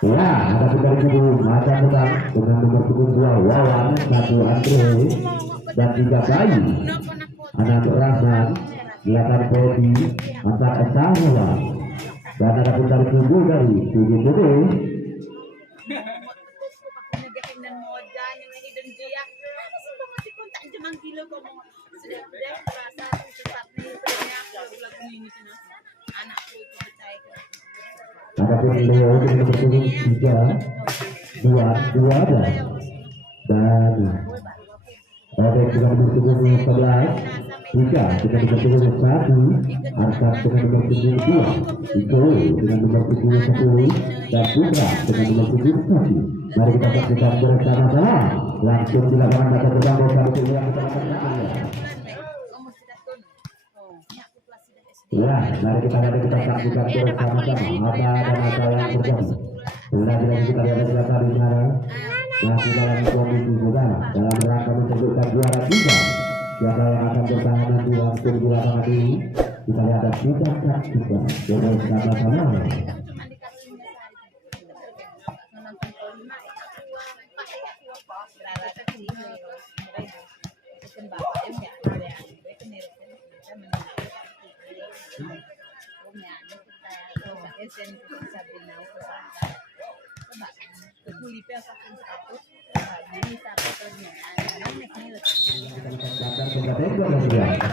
Ya, ada putar kudu mata petang dengan nomor punggung 2 Wawan, 1 Andre dan 3 Bayu. Anak Rahman, 8 Bodi, 4 Esahwa. Dan ada putar kudu dari 7 Budi. Ada pun Leo dengan nomor punggung 3 2 dan Robek dengan nomor punggung 11 Ika dengan nomor punggung 1 Arsat dengan nomor punggung 2 Iko dengan nomor punggung 10 dan Putra dengan nomor punggung 7. Mari kita saksikan bersama-sama langsung di lapangan mata terbang bersama yang kita lakukan. Ya, mari kita saksikan bersama-sama apa dan apa yang terjadi. Bila kita lihat siapa di sana masih dalam kondisi juga dalam rangka menentukan juara 3. Siapa yang akan bertahan nanti langsung di lapangan ini kita lihat kita saksikan bersama-sama.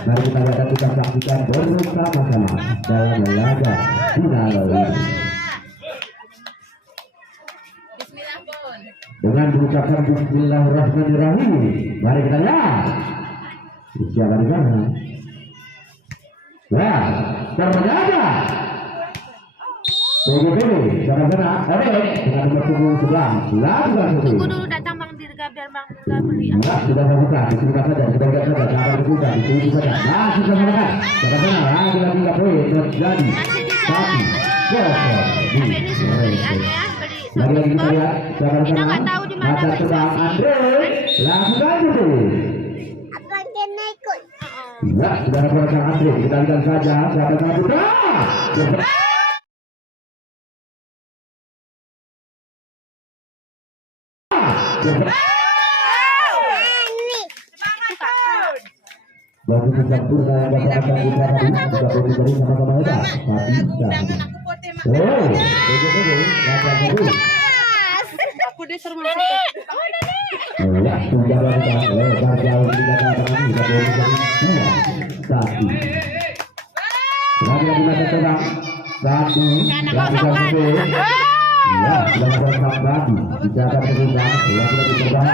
Mari kita lihat kita saksikan bersama-sama dalam laga final ini. Dengan mengucapkan Bismillahirrahmanirrahim, mari kita lihat siapa di sana. Ya, terjaga. PGPD, sana-sana, dengan nomor punggung 11, lakukan itu. Tunggu dulu datang Bang Dirga biar Bang Dirga beli. Enggak, sudah buka, dibuka saja, sudah buka saja, jangan dibuka, ditunggu saja. Nah, sudah melakukan, sana-sana, lagi-lagi nggak boleh terjadi. Tapi, Tapi ini sudah beli ya, beli. lagi-lagi kita lihat, Kita nggak tahu di mana mata terbang Andre, lakukan itu. Abang kena ikut. Ya, sudah lakukan Andre, kita lihat saja, siapa yang buka. Bagi sempurna yang dapat akan dikatakan juga boleh dari sama-sama ya, Aku disuruh masuk. ya, sudah lakukan, jauh tidak akan juga boleh dari 2 1. Lagi-lagi mata terbang 1, lagi-lagi ya, sudah berangkat lagi, tidak akan berubah, lagi-lagi terbang.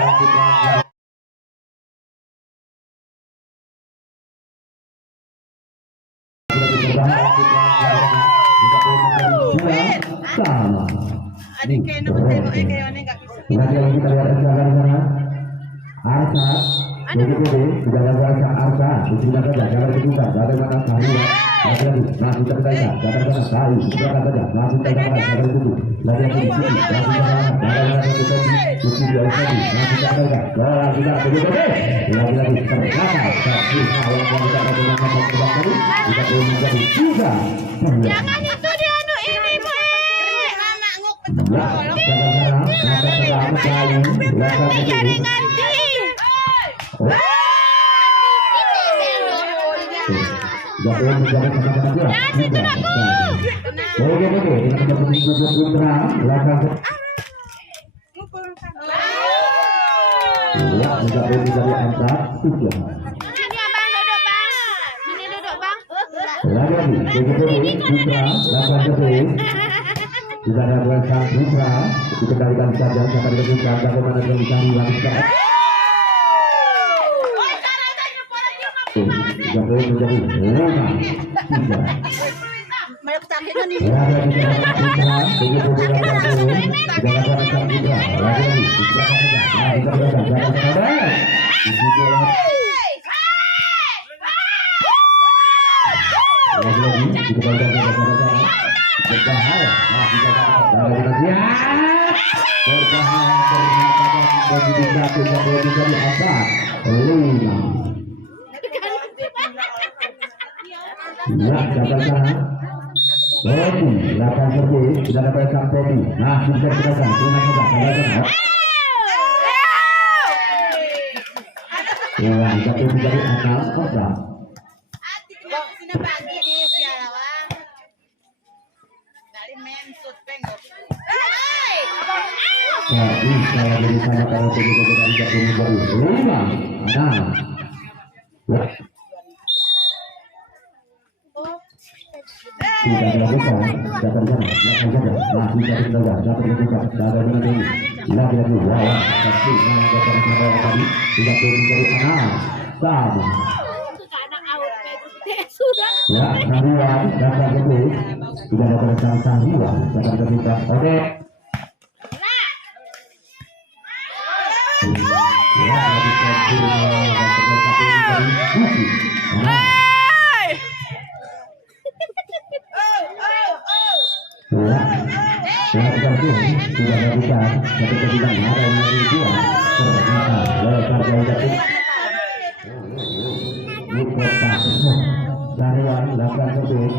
Sama. Lagi kita lihat sana. Arsa, begitu sudah ada Arsa, sudah saja, jangan dibuka, bagaimana saya? Lagi masih terbaca, katakan saya, sudah saja, masih terbaca, jangan dulu. Lagi masih terbaca, bagaimana kita cuci dia tadi, masih terbaca, kalau tidak begitu, lagi terbaca, tapi kalau kita menggunakan terbaca tadi, kita boleh menjadi 3. Jangan itu dia anu ini, Pak. Ya, Cari ganti. Jika ada sang putra, dikendalikan saja, siapa dikendalikan, bagaimana dia dicari langsung. Jika boleh menjadi 5, 3. kesakitan ini. Ya, ada di sana Putra, tujuh puluh delapan tahun. Jangan lupa sang Putra. Lagi-lagi, jangan sabar. Isi bola. Lagi-lagi, dikembalikan ke sana. Berbahaya. Masih berbahaya. Berbahaya ternyata bagi satu bola di atas. 5. Ya, dapat sana. Topi, 8 serbu, sudah dapat sang Topi. Nah, sudah terima saja. Ya, jatuh dari 6 kotak. Jadi, saya beri sama kalau begitu kita bisa turun baru 5, 6. Ya. Tidak dilakukan, dapat sana, dapat saja, masih dapat saja, dapat dilakukan, dapat menandai, lagi-lagi, wah, tapi mana dapat sama tadi, tidak turun dari 6, sama. Ya, Sariwan, dapat betul, tidak dapat sama Sariwan, dapat ketika, oke. Ya, lagi turun, dapat dari Buki. Ya, seperti tidak bisa, tapi tidak ada yang lebih kuat. Ternyata, lebar jauh jatuh. Lupa, Sariwan, lakukan betul.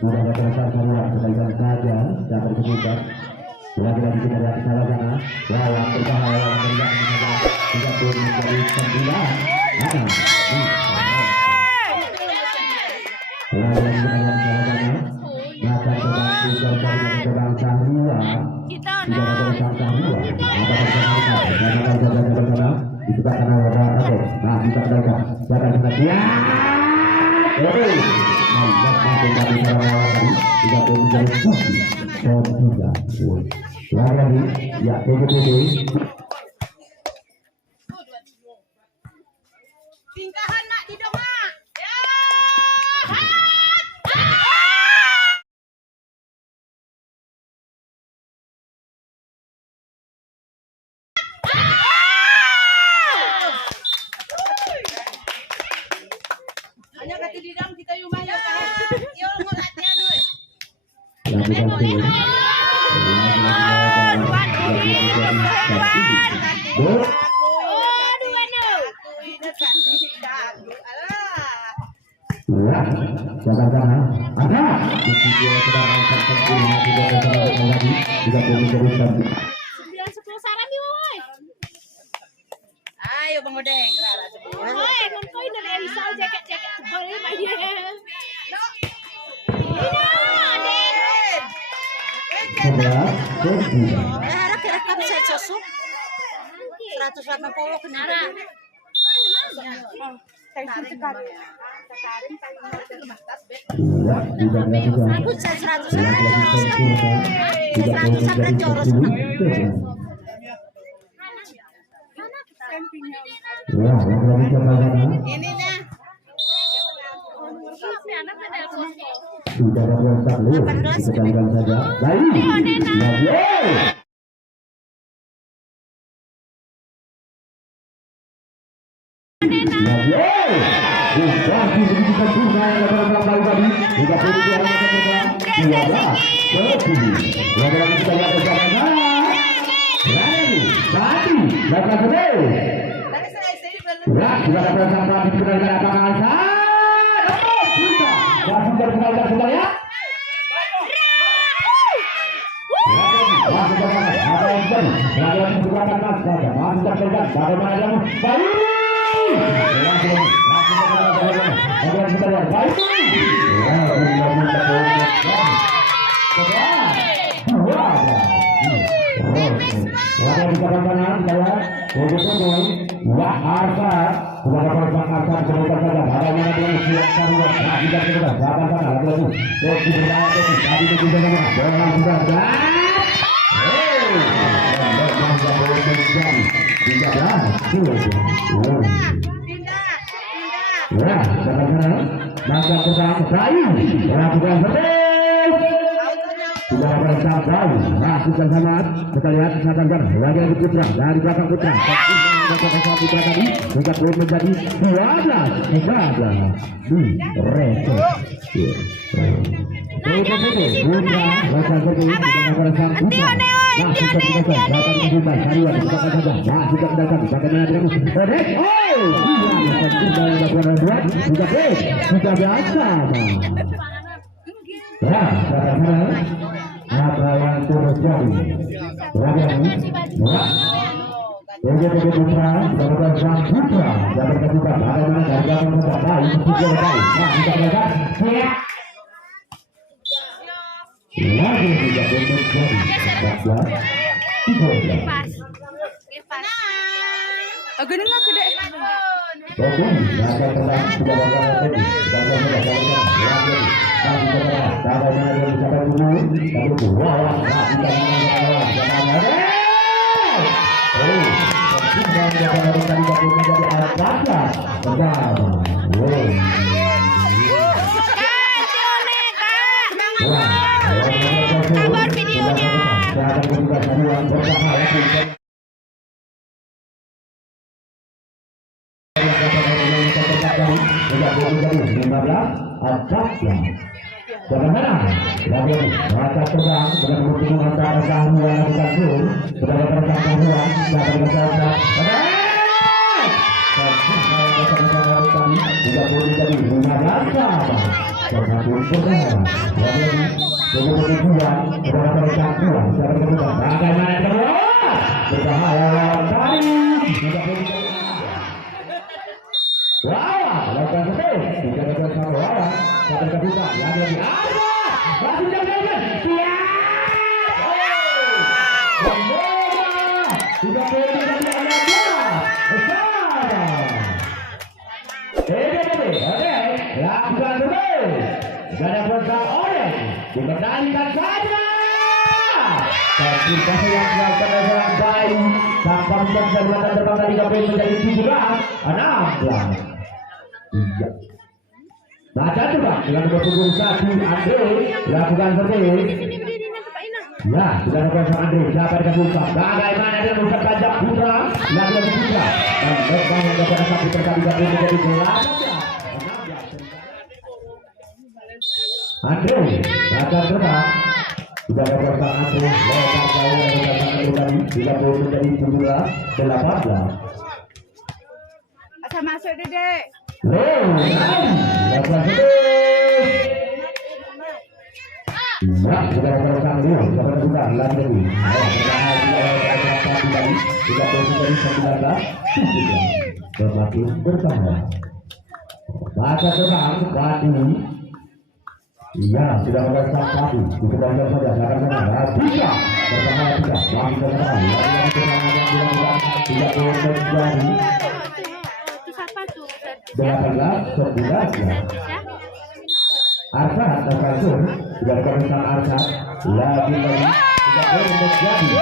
Sudah ada perasaan Sariwan, selesaikan saja, dapat kebuka. Lagi-lagi kita lihat ke salah sana. Lawan berbahaya, lawan tidak menjaga. 30 menjadi 9. Mana? Lagi-lagi kita lihat ke salah sana. Maka terbang Sariwan, tidak ada sangka dua. Apa terjadi? Karena jalan bersama di sebelah kanan ada oke. Nah, bisa mereka jalan setia. Oke. Mantap masuk dari Sariwan tadi. Tidak perlu menjadi suci. Tidak. Lagi ya PDPD. Tingkahan nak di doma. Ya. Hanya kata di dalam kita yung mayo kahit yung ngulatnya dulu. Jangan-jangan ada di video sedang angkat sepuluh tidak terlalu lagi tidak boleh teruskan. 9-10 saran nih, woy. Ayo Bang Odeng. Woy, non koy na Elisa jaket-jaket boleh main. Harap kira-kira bisa susuk 180 kenara. Tensi sekali. Iya, tidak dilakukan. Aku 100 Tidak boleh terjadi seperti ya, lagi-lagi coba-coba. Ini dah. Sudah ada perintah lu, dikembalikan saja. Baik, Ya, sekarang masa pertama Bayu melakukan sudah bersama Bayu. Nah, sudah sama kita lihat kesehatan kan lagi Putra dari belakang Putra. Putra tadi juga belum menjadi 12 negara di Reso. Apa yang terjadi? Putra, dapat sang Putra, dapat kedudukan bagaimana dari belakang Putra baik, juga baik. Nah, kita lihat, siap. Lagi tidak terjadi. 14. Pas. Pas. Agak dengar gede. Oke, maka tenang sudah bagaimana lagi? Bagaimana yang dicapai dulu? Lalu berlawan, tidak Sabar videonya. Bagaimana? Lalu maka terbang dengan hubungan antara Sahruan dan Kasur kepada para Sahruan dapat bersama. Tidak boleh jadi 15 sama. Termasuk pertama. Lalu kemudian kepada para Sahruan dapat bersama. Bagaimana terus? Berbahaya lawan tadi. Tidak boleh jadi. Wow, lakukan terus. Tidak ada sama lawan. Sampai kebuka, lagi ada. Masih jalan, siap. Sudah boleh dari Anda. Bersama. Oke, lakukan terus. Gada puasa orang, dikendalikan saja. Tapi kasih yang melakukan orang baik. Tanpa menjadi dan terbang dari KPI menjadi 17, 16. Iya. Baca coba dengan berpukul 1 Andre lakukan seperti ya sudah lakukan Andre siapa yang buka bagaimana dia buka tajam Putra lakukan Putra dan terbang yang kepada satu terkali menjadi 8 Andre lakukan terbang sudah lakukan Andre lewat jauh dari 30 menjadi 17 18 Asal masuk Dedek. Lakukan terus. Ya, sudah bersama dulu. Dapat juga lagi. Tidak dari 19 semakin bertambah. Baca terang Batu. Iya, sudah bersama Batu. Kita belajar saja. Karena bisa bersama kita. Lagi bersama. Tidak terjadi. 18 19 Arsa atau Kasur sudah bersama Arsa lagi tidak boleh terjadi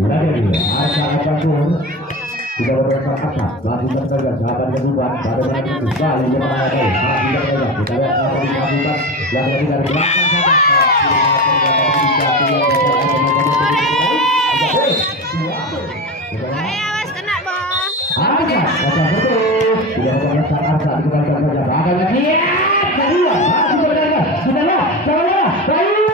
lagi Arsa atau Kasur sudah bersama Arsa masih terjaga sahabat kedua pada saat itu kembali ke Malaysia masih terjaga kita lihat apa yang dilakukan lagi dari belakang Awas kena bos. Ada, kata betul. Tidak ada masalah asal kita baca saja. Bahkan lagi, kedua, sudah, bayu.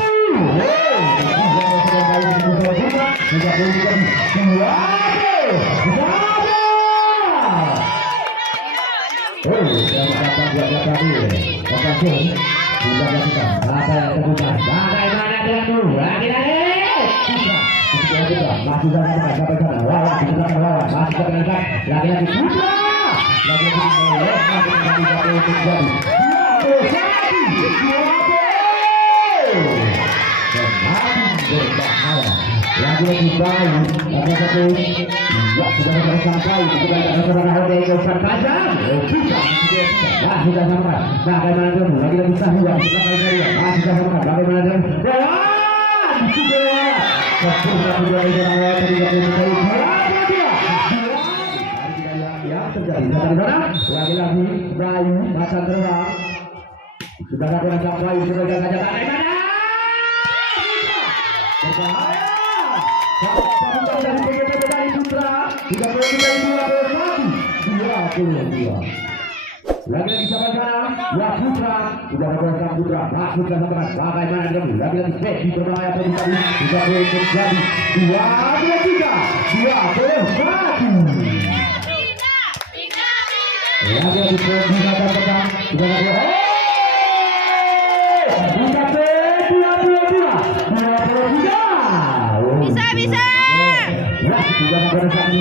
Masih sampai sana lawan masih lagi-lagi Putra lagi-lagi Bayu ada satu ya sudah sampai kita sudah sampai bagaimana dulu lagi-lagi Sahruan masih sampai bagaimana lagi-lagi Bayu masa terbang Sudah lakukan sampai sudah jaga mana? Berbahaya. Satu dari PGP dari Putra. 32 lagi sama sana ya Putra sudah lakukan Putra masuk ke teman bagaimana kamu lagi di berbahaya tadi sudah terjadi 2-3 lagi di pertandingan pertama sudah lakukan Bisa. Ya, sudah lakukan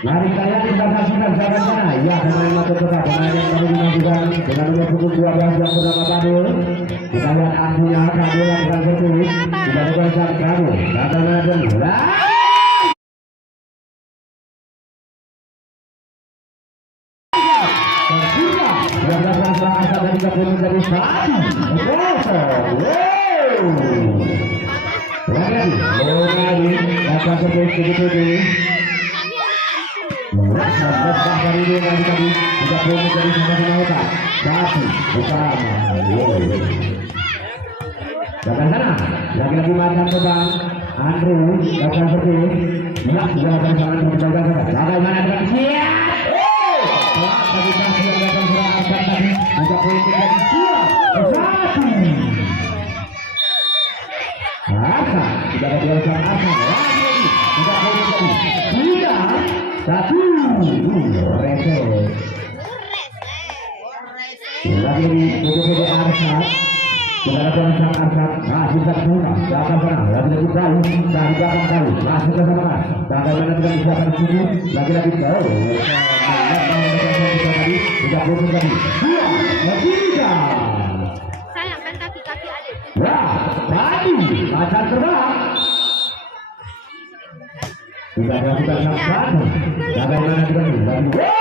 Mari kalian kita saksikan jalan sana. Ya, pemain masuk tetap pemain yang baru dimajukan dengan nomor punggung 12 yang bernama Kadul. Kita lihat aksinya Kadul yang bukan seperti kita bukan saat Kadul. Kata manajer. Sudah melakukan serangan asal dari 30 menjadi 1. Lagi, akan seperti itu. Dari ini lagi tadi tidak boleh menjadi sama-sama otak satu bersama datang sana lagi-lagi macam terbang Andrew datang seperti ya sudah akan sangat berjaga bagaimana dengan siap tadi kasih yang datang serangan tadi tidak boleh menjadi 2-1 Asa tidak ada dilakukan Asa lagi tidak boleh menjadi 3-1 Rese lagi di BPD Arsat kita lakukan sang Arsat masih satu datang sana lagi-lagi kali dari belakang kali masih ke sana bagaimana tidak bisa bersuju lagi-lagi kau tidak boleh menjadi 2-3 sayang kan kaki-kaki adik wah tadi akan terbang tidak melakukan sang bagaimana kita lagi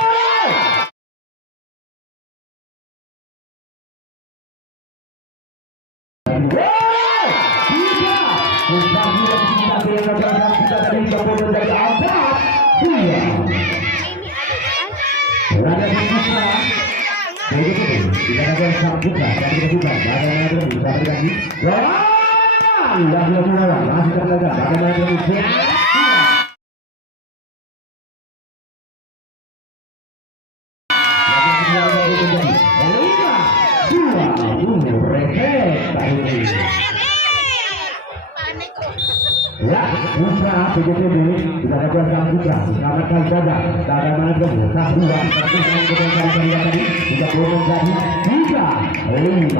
Putra PJTB sudah dapat sang putra selamatkan saja bagaimana dulu satu dua tadi juga belum menjadi 3-5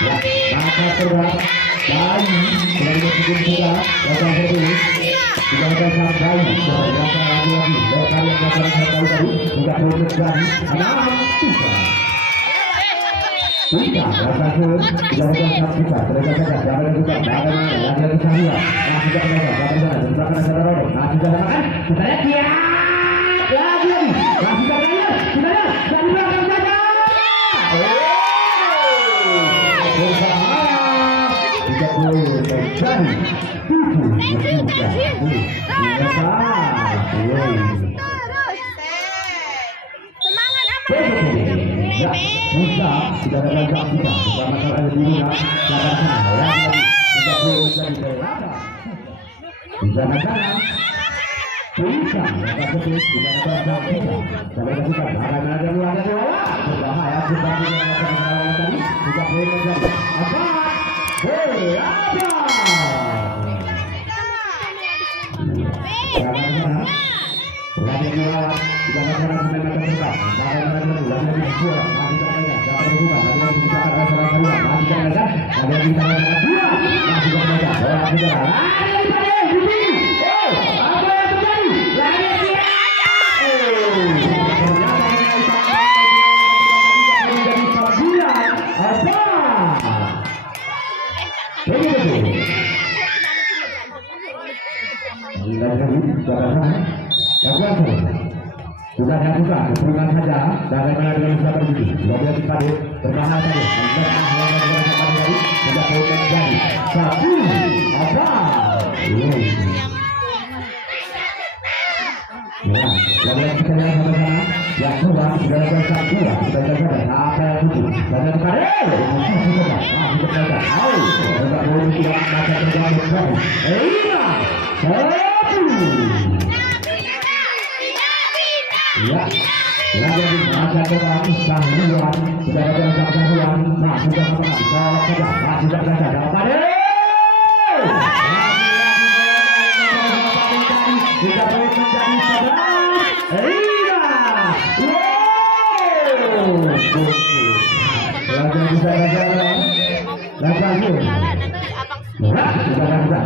ya maka terberat bayi dari mesin putra datang dulu sudah dapat sang bayi sudah datang lagi lokal yang datang sekali tadi juga belum menjadi 6-3 Tidak, datang ke tidak datang kita, mereka saja, jangan juga, bagaimana, lagi-lagi saya, masih tidak mereka, bagaimana, juga kena saudara Rodo, masih tidak makan, kita lihat, ya, lagi-lagi, masih tidak mereka, kita lihat, dan belakang saja, berbahaya, tidak boleh terjadi, 7-3, ya, bisa tidak ada lagi kita bersama kalian di rumah karena tidak boleh menjadi berlada di sana sana bisa maka betul tidak ada lagi kita sampai kita karena ada luar berbahaya kita tadi tidak boleh menjadi apa berlada karena lagi melawan tidak ada orang yang akan terbang bagaimana dulu lagi berjuang masih terkena dapat berubah lagi bisa ada seorang keluar masih terkena ada yang bisa ada dua masih terkena bola sudah lari pada di sini apa yang terjadi lari dia menjadi 9 apa sudah ada buka, kepulangan saja. Bagaimana dengan sudah berbunyi? Luar biasa kita berbahaya tadi. Tidak boleh terjadi. Satu, apa? Ya, lalu kita lihat sama-sama. Yang kedua, sudah ada satu. Kita lihat apa yang itu. Dan yang ketiga, kita lihat. Tidak boleh tidak masa terjadi. Ya, lagi masa terang sahruan sudah ada sahruan, nah sudah apa? Sudah ada pada. Tidak boleh menjadi saudara. Iya. Lagi bisa ada. Lagi. Ya, sudah ada.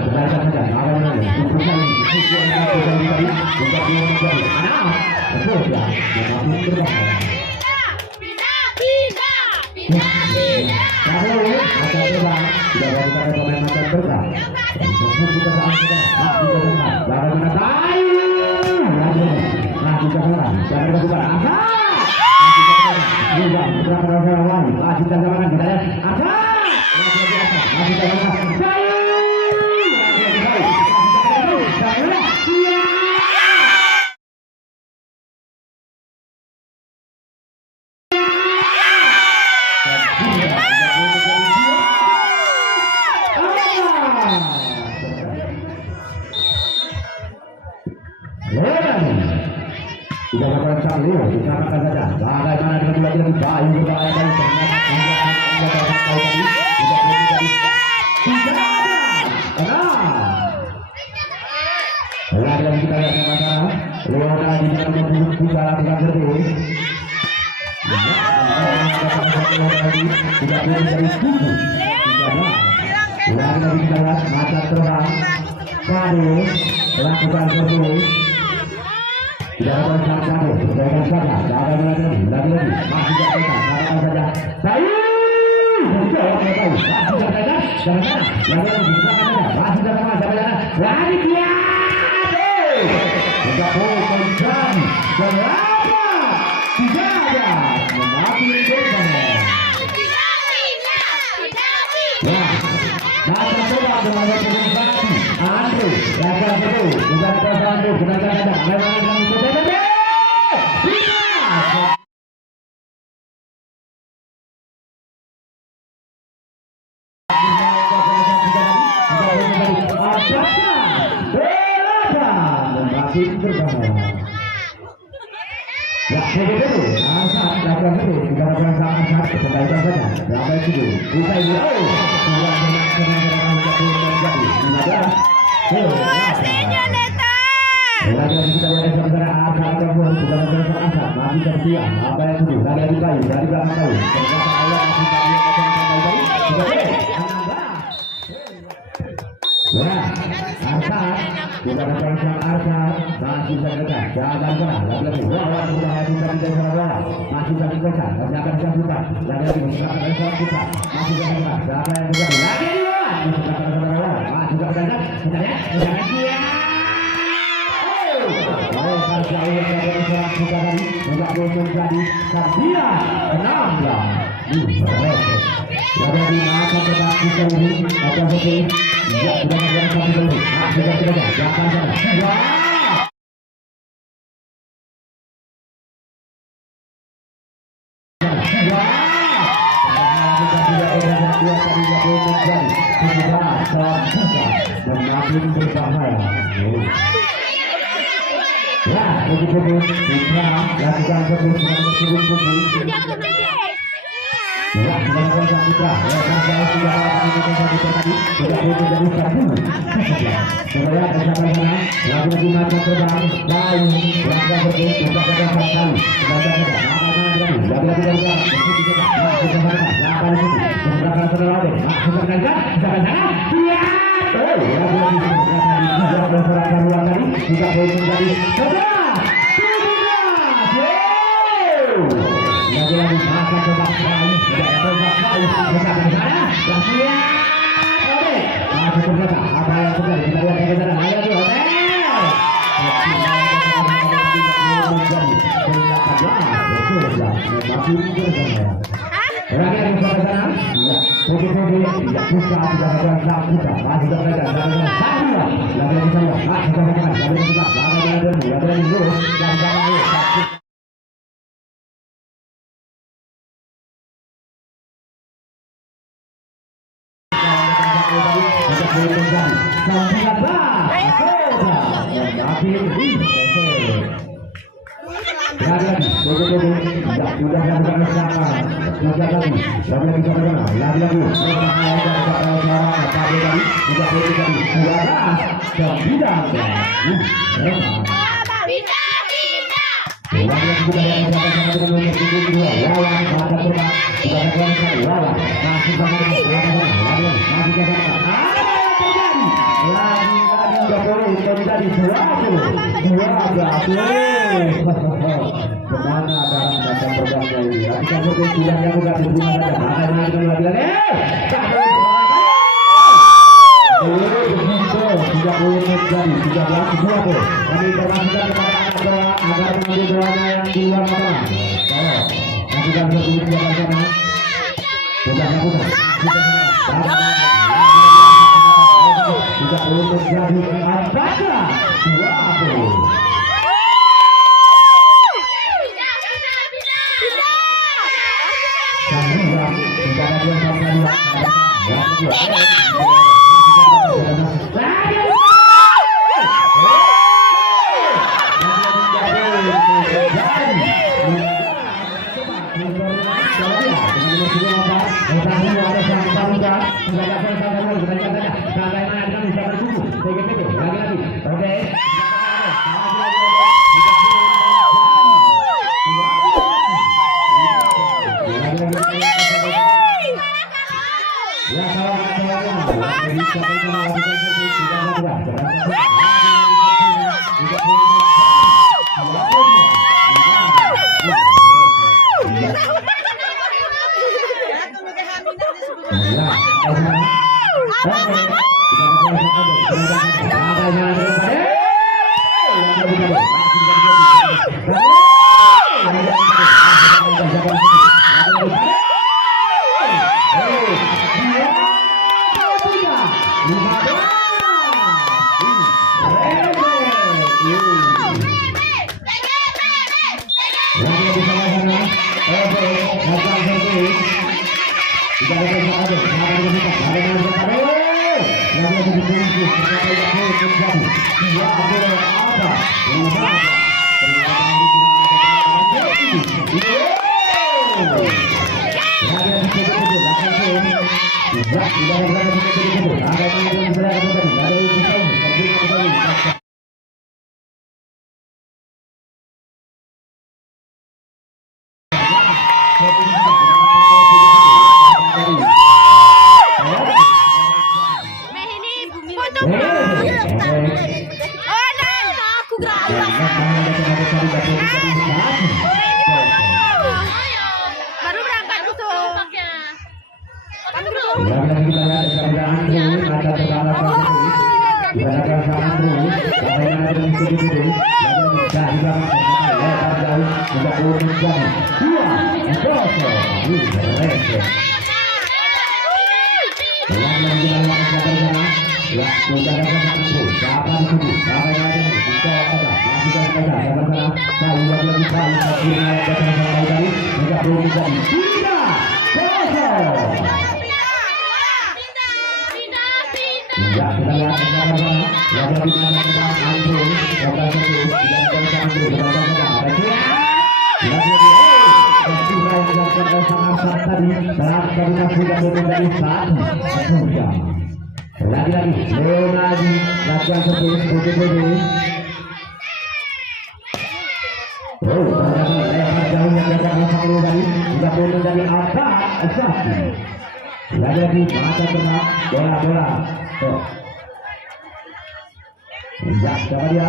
Betul ya, tapi berbahaya. Kalau ada terbang, tidak ada pemain macam terbang. Untuk kita sudah, bagaimana bayu? Masih jangan, jangan berubah. Apa? Juga berapa lawan? Masih jangan kita lihat. Apa? Masih jangan. Bayu. Tidak dapat sambil dikatakan saja bagaimana dengan lagi bayu berbahaya dari lagi kita lihat sama-sama Leona di dalam membunuh kita dengan terus tidak boleh dari tubuh lagi kita lihat mata terang padu lakukan terus tidak ada sama-sama berbaikan saja bagaimana lagi masih tidak katakan saja bayu menjawab bayu masih tidak katakan jangan masih tidak katakan lagi dia tidak boleh terjadi kenapa tidak ada memakai bersama ya maka coba dengan representasi Andrew Raja Seru bukan kuasa Andrew gunakan ada memang yang berbeda Ya, begitu. Saat lakukan itu, kita lakukan saat kebaikan saja. Berapa itu? Kita ini, oh, lagi kita lihat sebenarnya asal ataupun bukan asal masih tersedia apa yang itu dari bayi dari belakang bayi ternyata Allah masih bayi ya asal kita lakukan asal masih terdekat jangan pernah lagi wah sudah kita tidak masih terdekat masih akan kita lagi kita masih terdekat siapa yang juga lagi masih terdekat kita lihat dia jauh dari seorang kita tadi tidak boleh menjadi Sabia 16 ada di masa tetap kita ini apa betul ya sudah menjadi satu dulu sudah jangan sana semakin berbahaya. Ya, begitu bisa lakukan keputusan turun. Ya, melakukan putra. Ya, saya sudah melakukan satu tadi. Sudah menjadi satu. Saya bersama-sama lagi mata terbang dan langkah berikut kita akan sampai. Juga boleh menjadi lagi-lagi masa coba sekali tidak coba sekali bersama saya yang siap oke masih ternyata apa yang terjadi kita lihat bagaimana lagi oke Lagi di sebelah sana, ya, begitu ya, bisa tidak ada yang kita, masih ada yang saya, lagi di sana, masih ada yang lagi di sana, lagi ada yang dulu, Meh ini foto. Oh, nah, aku gerak. Baru berangkat itu. Kan gerak. Lagi-lagi, Leonardi, latihan terus, putih-putih. Oh, ternyata lebar jauh yang dapat langsung tadi, sudah turun dari atas, Asasi. Lagi-lagi, mata kena, bola. Oh. Ya, coba dia.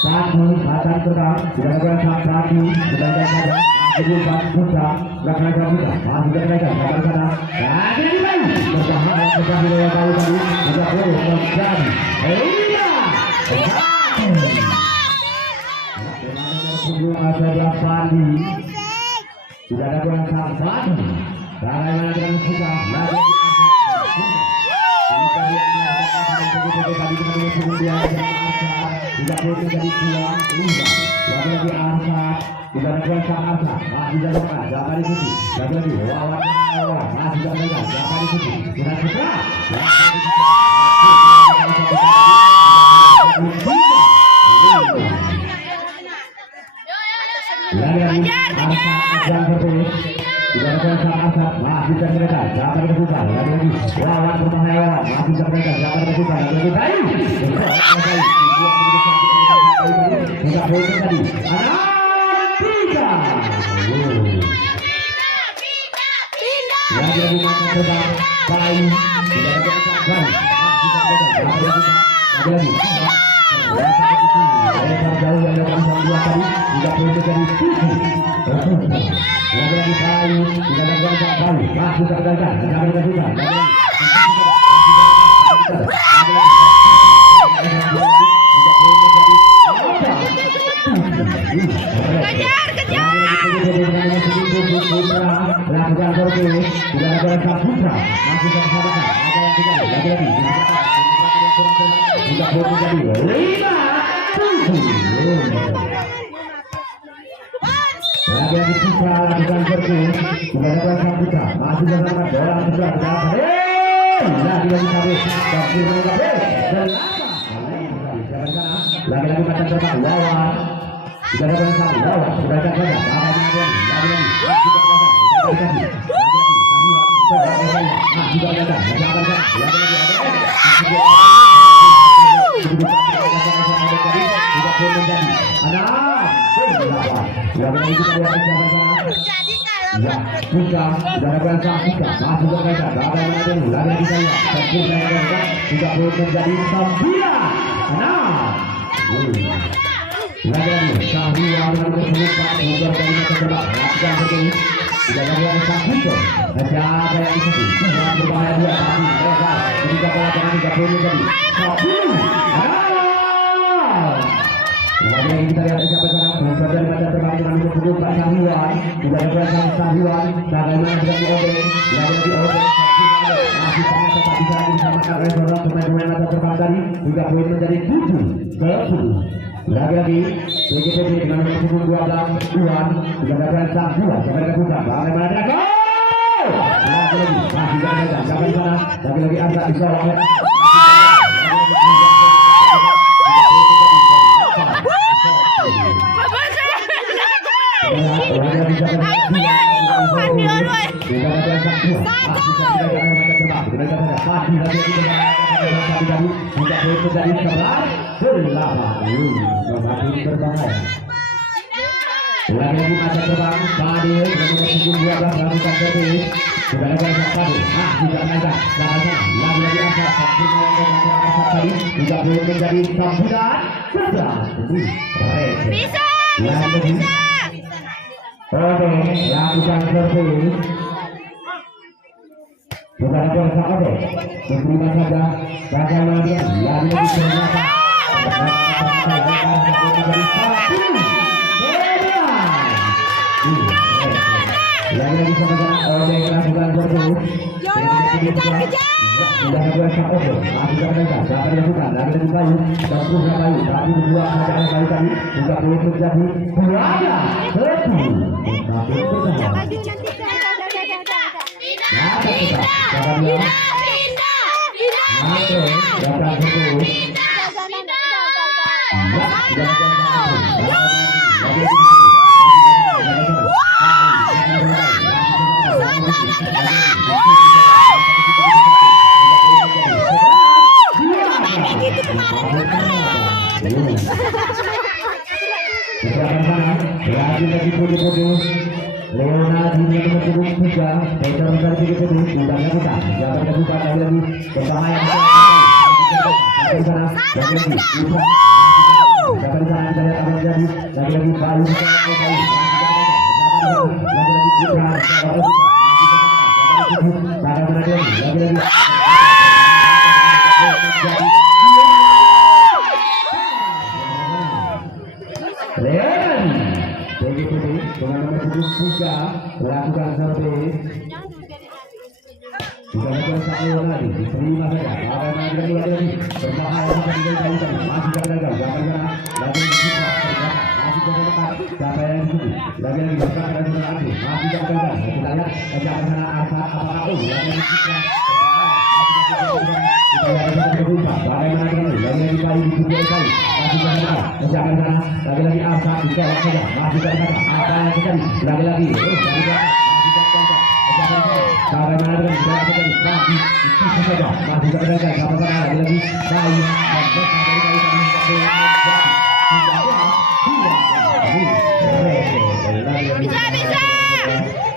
Satu, mata terbang, sudah lakukan sang kaki, sudah saja. Kemudian putra, belakang putra, masih terletak, belakang sana. Lagi lagi, berbahaya sekali lewat tahu tadi, sudah boleh terjadi. Iya. Adalah Fandi. Sudah ada yang sang Fandi. Bagaimana dengan sudah lagi tidak boleh menjadi dua, lagi Arsa. Tidak ada yang sang Arsa, masih jangan jangan ikuti. Lagi lawan, masih jangan jangan ikuti. Tidak suka. Lagi Arsa yang terus. Tidak ada sang Arsa, masih jangan mereka jangan ikuti. Lagi lawan berbahaya, masih jangan mereka jangan ikuti. Lagi baik. Tidak boleh tadi. Lagi mata terbang, baik. Tidak ada yang jauh yang dapat dua tadi, tidak boleh terjadi tujuh. Lagi baik, tidak ada yang baik, masih tergagal, tidak ada juga. Kejar. Lakukan terus, tidak ada yang putra, masih bersama, ada yang tidak, lagi-lagi, tidak boleh jadi 5-7. Lagi-lagi putra, lakukan terus, tidak ada yang putra, masih bersama, bola sudah berapa? Lagi-lagi habis, tapi dan lagi-lagi macam terbang lawan. Tidak ada yang salah, lawan sudah saja. Lagi-lagi Syahrial yang berseluruh mudah dari mata terbang lakukan terus tidak ada yang sakit ada yang ikuti sangat berbahaya dia tapi mereka ketika lapangan 30 tadi 10 lagi kita lihat siapa sekarang mudah dari mata terbang dengan berseluruh Pak Syahrial tidak ada yang Syahrial bagaimana dengan diobeng lagi diobeng masih sangat tetap bisa disamakan oleh seorang pemain mata terbang tadi juga poin menjadi 7-10. Lagi-lagi PGPD dengan nomor 12 Tuan tidak ada sang dua sampai ke putar bagaimana dia gol lagi-lagi masih jangan sana lagi-lagi Anda disorong terbang dikembalikan saja masih lagi dari tidak boleh terjadi sebelah semakin berbahaya. Lagi-lagi masa terbang Fadil dengan sejumlah 12 lakukan servis sudah ada Fadil tidak naikkan lagi-lagi Asap tadi tidak boleh menjadi sambutan sudah Bisa. lagi oke lakukan servis sudah ada Fadil menerima saja gagal lagi ternyata lagi sama oleh lakukan servis sudah ada Sakoso masih mereka dapat dilakukan lagi bayu dan terus bayu tapi dua saja bayu tadi juga boleh terjadi berada tapi lagi puji-puji Leona di nomor 3 Peter besar puji-puji sudah lakukan jangan lakukan lagi bersama yang lakukan servis juga lakukan satu lagi diterima saja lagi berbahaya masih gagal jangan lagi masih siapa yang lagi berkata masih gagal kita lihat jangan sana apakah lagi lagi apa bisa saja masih apa yang terjadi lagi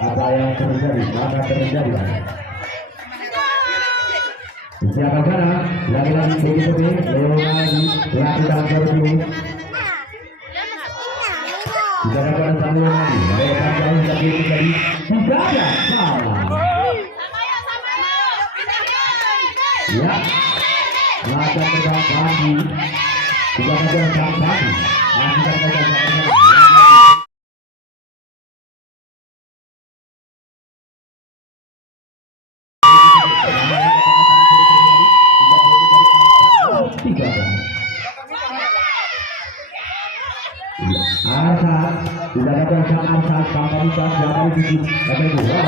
apa yang terjadi maka terjadi siapa sana lagi-lagi begitu lagi lakukan servis tidak ada sambungan lagi mereka jauh lagi menjadi tidak ada sama ya maka terbang pagi tidak ada terbang pagi masih ada sudah ada Arsa sampai bisa siapa di sini tidak boleh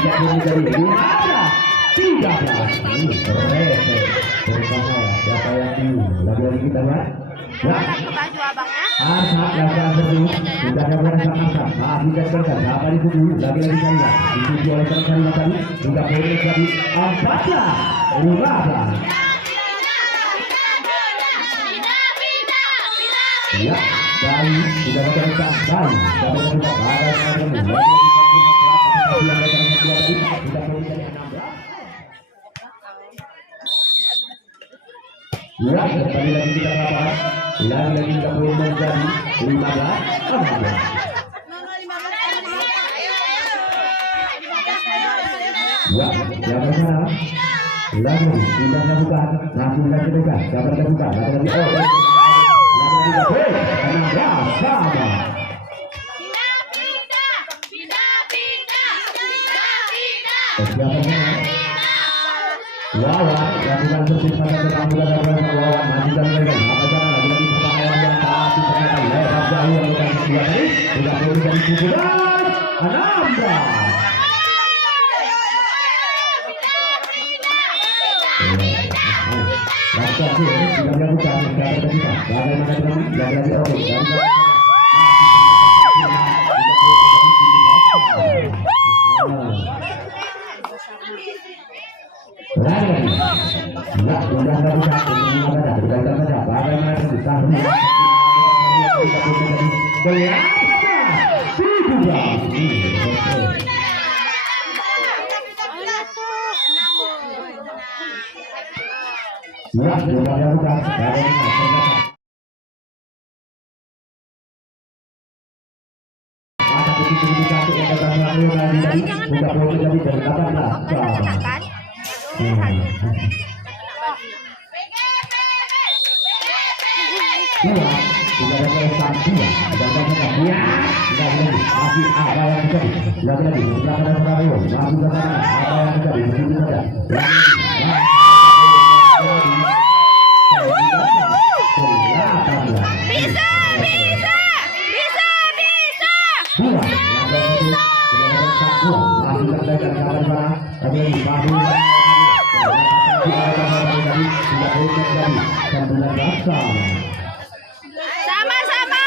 jadi ada 13 siapa yang lagi kita lihat ya Arsa lakukan servis sudah ada Arsa masih terkena siapa di sini lagi saya dipuji oleh teman-teman tadi tidak boleh jadi 14 ya, bayi sudah bergerak bayi dapat kita ya, kembali lagi kita dapat lagi kita boleh menjadi 15 ya, yang bersama lagi sudah lakukan masih lagi dekat dapat lakukan lagi lawan lakukan servis pada ketampilan dan lawan masih dan mereka apa jangan lagi pertanyaan yang tapi ternyata lebar jauh lakukan kedua kali tidak boleh dari kuburan Ananda lakukan sih tidak dilakukan tidak ada kita bagaimana dengan lagi oke Ya, sudah satu satu saja, bergantian saja. Bagaimana bisa ya, sudah bukan. Sama-sama.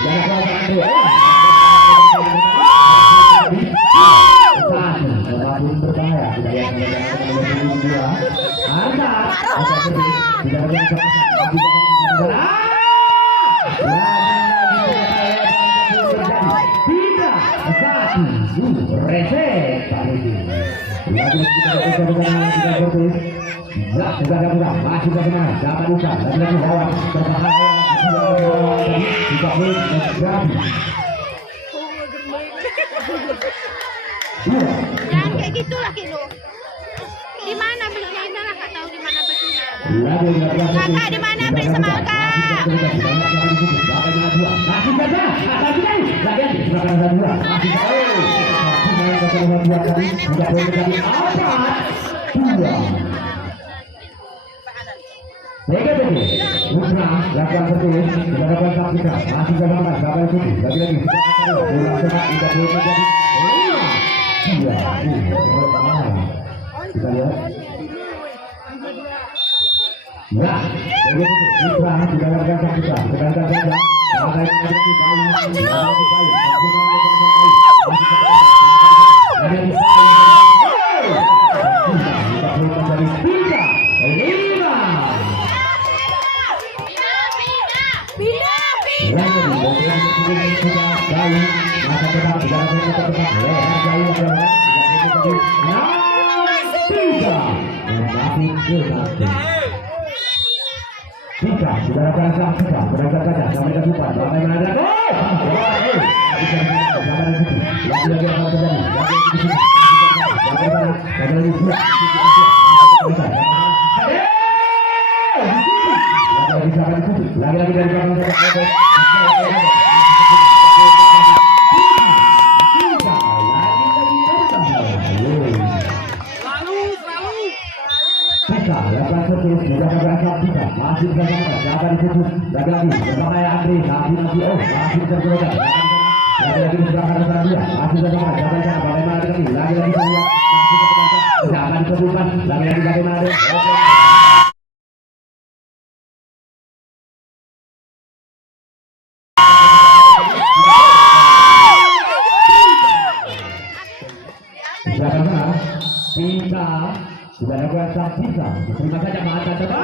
Tidak ada berbahaya. Kita lihat nomor 22. Arsa tidak reset kali ini. Lagi kita ya, sudah ada masih bagaimana? Dapat usah, lagi lawan berbahaya. Tidak boleh terjadi. Jangan kayak gitu lah Kino. Di mana belinya ini lah, nggak tahu di mana belinya. Kakak di mana beli sama kakak? Masih saja, lagi silakan ada dua. Masih tidak boleh terjadi apa? Dua. Negatif, Musra, lakukan tertulis, tidak dapat saksikan, masih sama, sabar itu, lagi-lagi, ulang semak, tidak boleh terjadi, iya, kita lihat, ya, negatif, Musra, tidak dapat saksikan, sedangkan saja, ada yang terjadi, Jika sudah ada saksikan, berangkat saja sampai ke depan. Bagaimana ada? Lagi-lagi dari belakang. Masih bersama jaga di situ lagi-lagi berbahaya Andri masih masih tergoda lagi-lagi di sebelah kanan sana dia masih bersama jaga di sana bagaimana lagi-lagi semua masih tergoda jangan kedudukan lagi-lagi bagaimana kita sudah ada saksikan terima saja mata tebal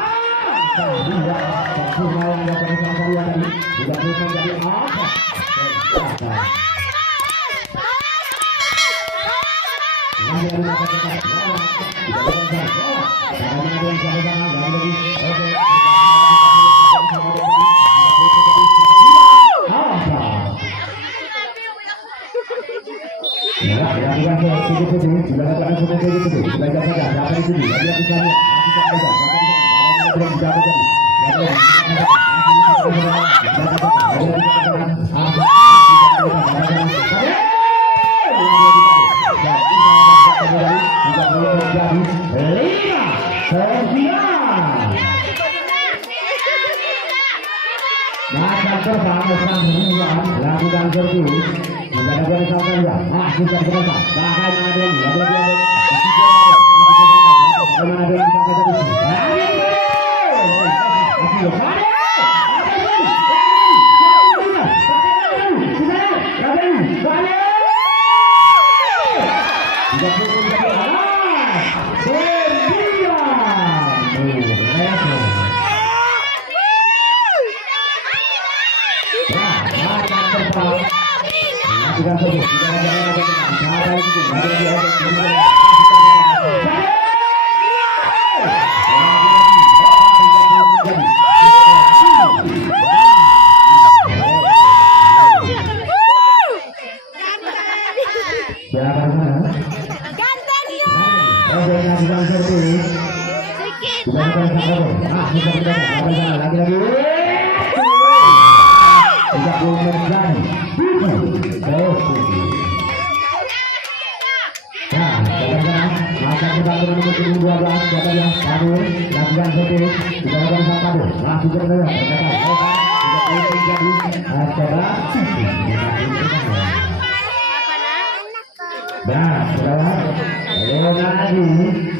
dua sempurna yang dilakukan sama dua tadi tidak bisa menjadi apa lagi ada lakukan terus sudah ada misalkan ya masih terbuka bahkan ada yang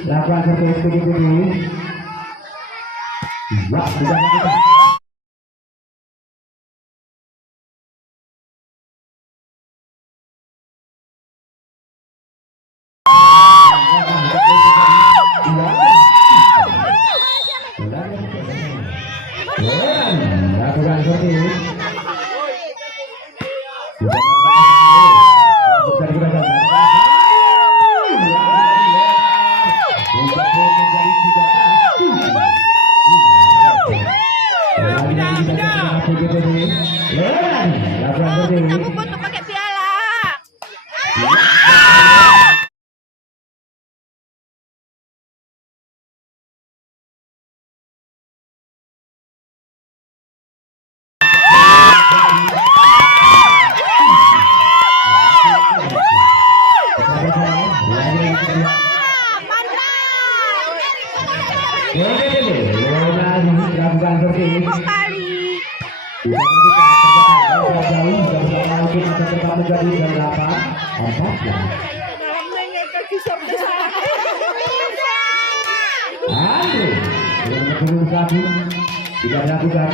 lakukan seperti ini. Ya, sudah kita. Lakukan seperti ini. Kok kali? Tidak dilakukan,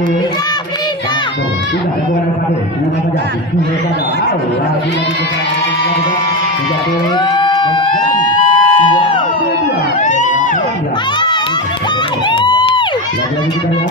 Tidak ada bola pada, silakan saja. Silakan saja. Lagi tidak boleh. Lagi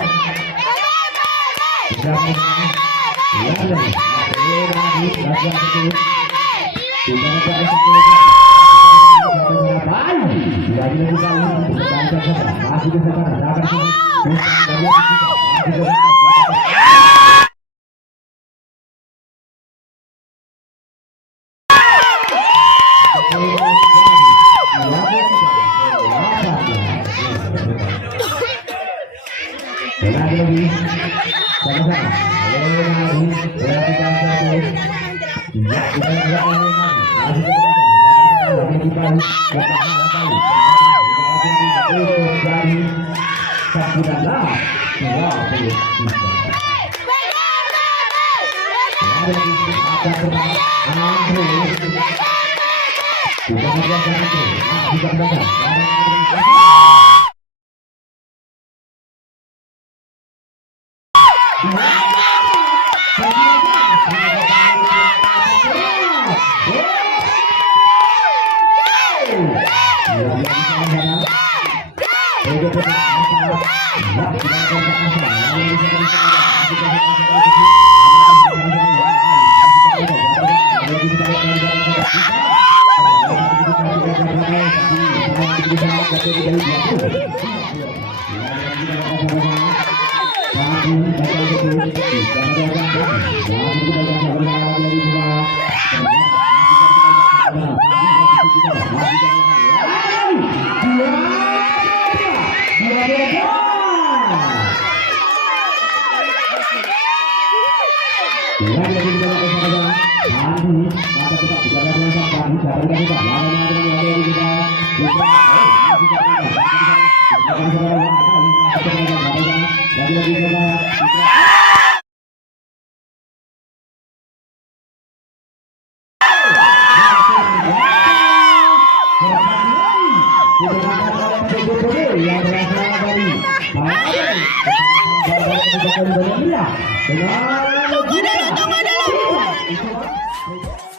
kita lihat. Tunggu dulu.